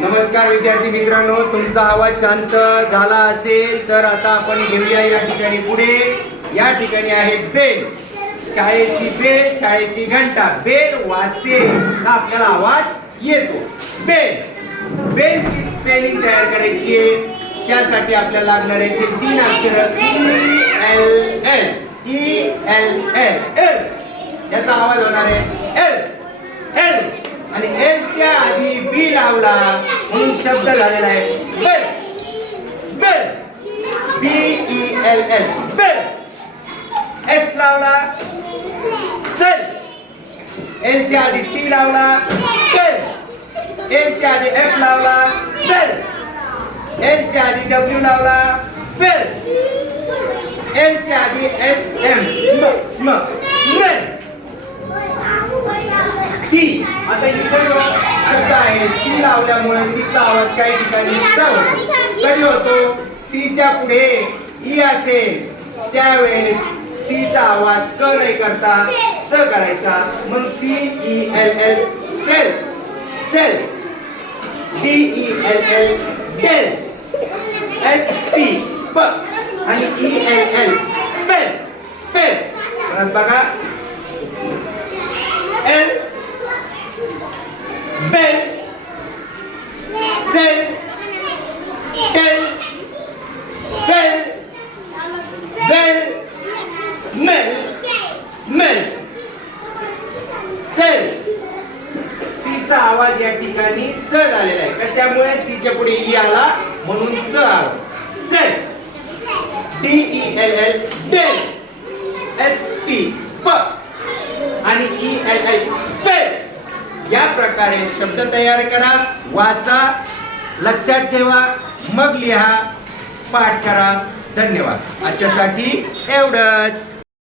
नमस्कार विद्यार्थी मित्रांनो तुमचा आवाज शांत झाला असेल तर आता आपण घेऊया या ठिकाणी पुढे. या ठिकाणी आहे बेल. शाळेची बेल शाळेची घंटा. बेल वाजते. तर आपल्याला आवाज येतो. बेल. बेलची स्पेलिंग तयार करायची आहे. त्यासाठी आपल्याला लागणार आहे ते तीन अक्षर. E L L E L L L याचा आवाज होणार आहे एल एल आणि एल च्या आधी बी लावला म्हणून शब्द झालेला आहे bell bell B E L L bell S लावला सेल एल च्या आधी टी लावला बेल एल च्या आधी एफ लावला बेल एल च्या आधी डब्ल्यू लावला बेल एल च्या आधी एस एम स्म स्म स्मेल सी आता इथे जो शब्द आहे. सी लावल्यामुळे सीचा आवाज काही ठिकाणी स कधी होतो? सीच्या पुढे. ई असेल त्यावेळेस सीचा आवाज क नाही करता स करायचा. मग C E L L cell cell. D E L L dell S P स्प. आणि E L L spell. Spell. परत बघा. L bell. Bell smell smell. Cell सीचा आवाज या ठिकाणी स झालेला आहे. कशामुळे? सीच्या पुढे ई आला. म्हणून स आला. Cell D E L L dell S P स्प आणि ई एल एल स्पेल या प्रकारे शब्द तयार करा वाचा लक्षात ठेवा मग लिहा पाठ करा. धन्यवाद. आजच्यासाठी एवढंच.